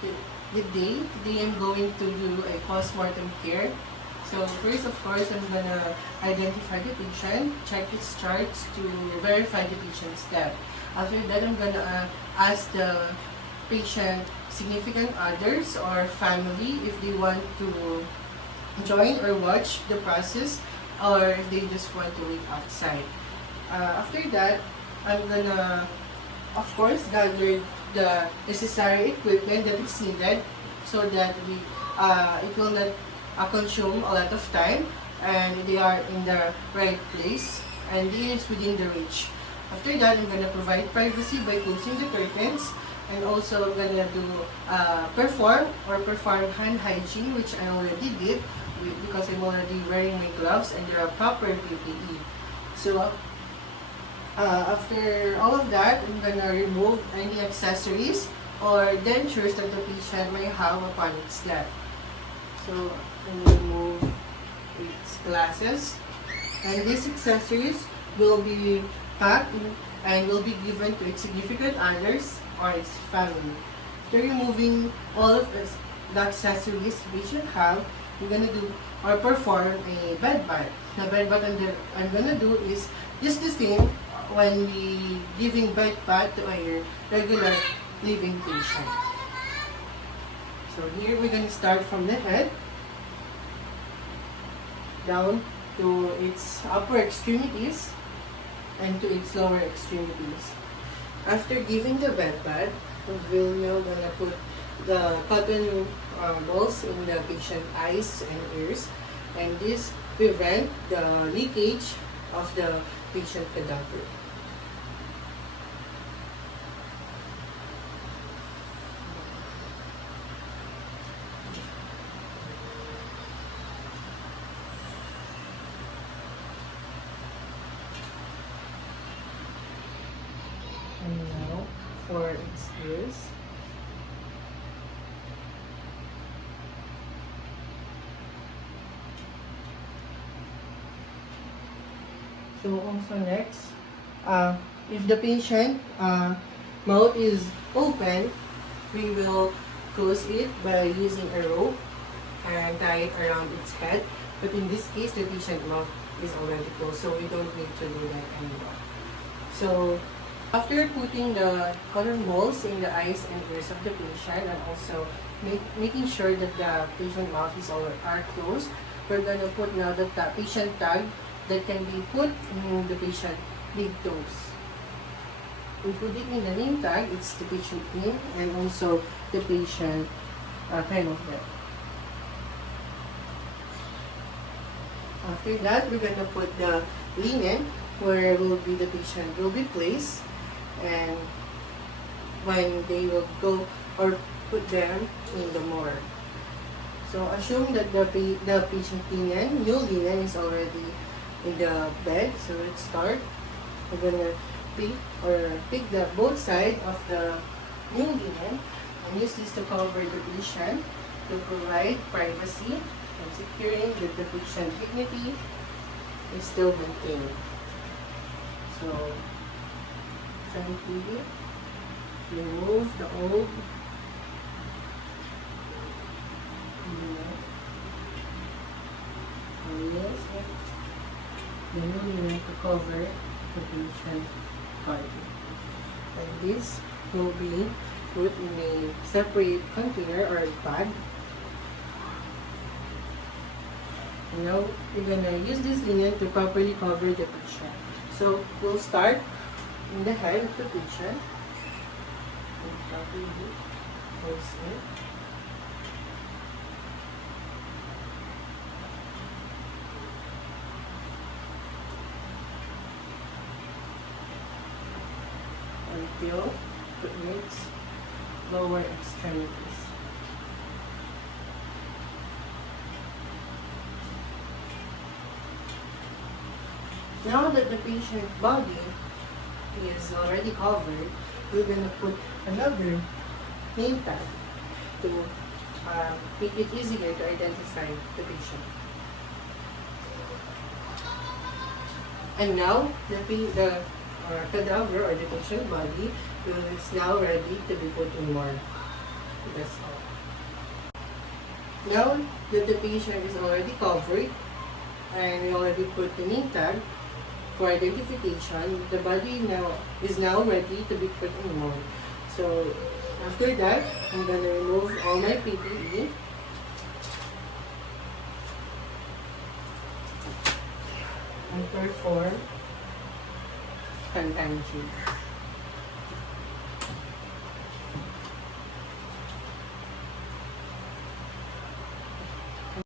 Today I'm going to do a post-mortem care. So first, of course, I'm gonna identify the patient, check his charts to verify the patient's depth. After that, I'm gonna ask the patient significant others or family if they want to join or watch the process, or if they just want to wait outside. After that, I'm gonna, of course, gather the necessary equipment that is needed so that it will not consume a lot of time, and they are in the right place and it is within the reach. After that, I'm gonna provide privacy by closing the curtains, and also I'm gonna do perform hand hygiene, which I already did because I'm already wearing my gloves and they are proper PPE. So after all of that, I'm gonna remove any accessories or dentures that the patient may have upon its death. So I'm gonna remove its glasses, and these accessories will be packed and will be given to its significant others or its family. After removing all of the accessories the patient have, we're gonna do or perform a bed bath. The bed bath I'm gonna do is just the same when we giving bed bath to a regular living patient. So here we're gonna start from the head down to its upper extremities and to its lower extremities. After giving the bed bath, we'll now gonna put the cotton balls in the patient's eyes and ears, and this prevent the leakage of the patient cadaver. And now for its ears. So also next, if the patient mouth is open, we will close it by using a rope and tie it around its head. But in this case, the patient mouth is already closed, so we don't need to do that anymore. So after putting the cotton balls in the eyes and ears of the patient, and also making sure that the patient mouth is are closed, we're gonna put now the patient tag that can be put in the patient big toes. Included in the name tag, it's the patient name and also the patient time of death. After that, we're gonna put the linen where will be the patient will be placed, and when they will go or put them in the morgue. So assume that the patient linen, new linen, is already in the bed. So let's start. We're gonna pick the both sides of the new linen and use this to cover the patient to provide privacy and securing that the patient dignity is still maintained. So gently remove the old the new linen to cover the patient body. And this will be put in a separate container or a bag. And now we're gonna use this linen to properly cover the patient. So we'll start in the head of the patient and properly close it. Until it meets lower extremities. Now that the patient's body is already covered, we're going to put another name tag to make it easier to identify the patient. And now the cadaver or the patient body is now ready to be put in morgue. That's all. Now that the patient is already covered and we already put the name tag for identification, the body now is now ready to be put in mold. So after that, I'm gonna remove all my PPE. And perform hand hygiene.